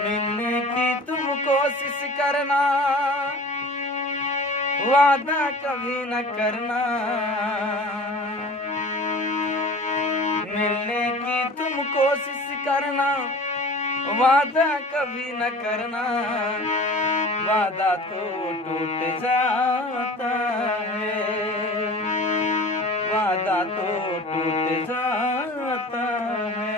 मिलने की तुम कोशिश करना, वादा कभी न करना। मिलने की तुम कोशिश करना, वादा कभी न करना। वादा तो टूट जाता है, वादा तो टूट जाता है,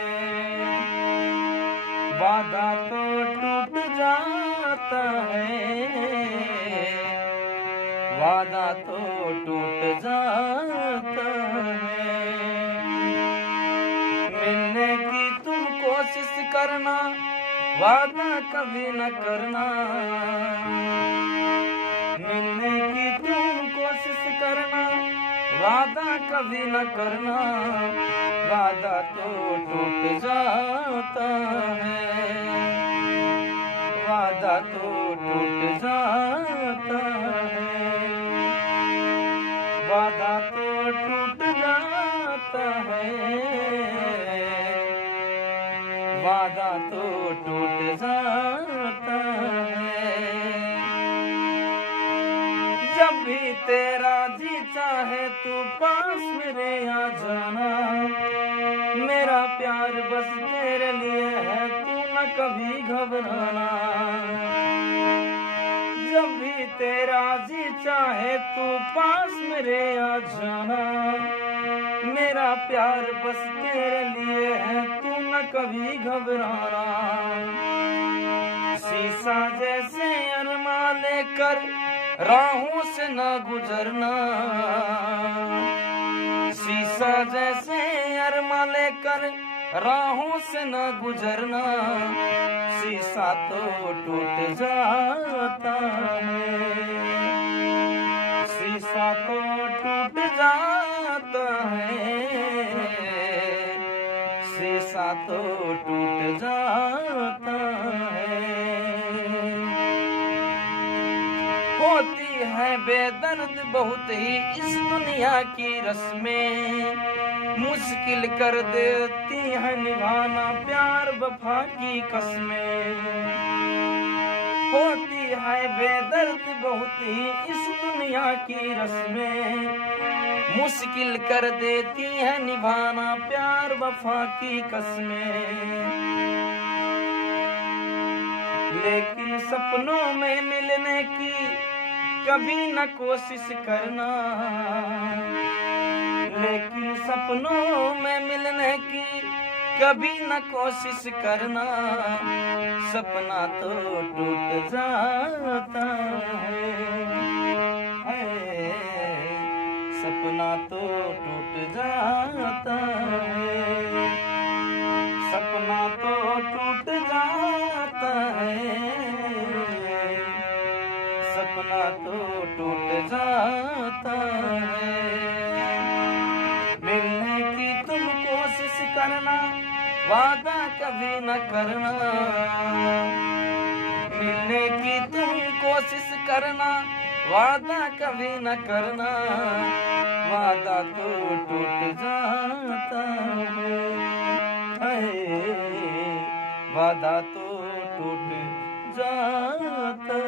वादा तो टूट जाता है, वादा तो टूट जाता है। मिलने की तुम कोशिश करना, वादा कभी न करना। मिलने की तुम कोशिश करना, वादा कभी न करना। वादा तो टूट जाता है, वादा तो टूट जाता है, वादा तो टूट जाता है, वादा तो टूट जाता है। जब भी तेरा जी चाहे तू पास मेरे आ जाना। मेरा प्यार बस तेरे लिए है, तू न कभी घबराना। जब भी तेरा जी चाहे तू पास मेरे आ जाना। मेरा प्यार बस तेरे लिए है, तू न कभी घबराना। शीशा जैसे अरमा लेकर राहों से न गुजरना। शीशा जैसे अरमा लेकर राहों से न गुजरना। शीशा तो टूट जाता है, शीशा तो टूट जाता है, शीशा तो टूट जाता है। होती है बेदर्द बहुत ही इस दुनिया की रस्में, मुश्किल कर देती है निभाना प्यार वफा की कस्में। होती है बेदर्द बहुत ही इस दुनिया की रस्में, मुश्किल कर देती है निभाना प्यार वफा की कस्में। लेकिन सपनों में मिलने की कभी न कोशिश करना। लेकिन सपनों में मिलने की कभी न कोशिश करना। सपना तो टूट जाता है, सपना तो टूट जाता है, सपना तो टूट जाता है, सपना तो टूट जाता है। मिलने की तुम कोशिश करना, वादा कभी न करना। मिलने की तुम कोशिश करना, वादा कभी न करना। वादा तो टूट जाता है, वादा तो टूट जाता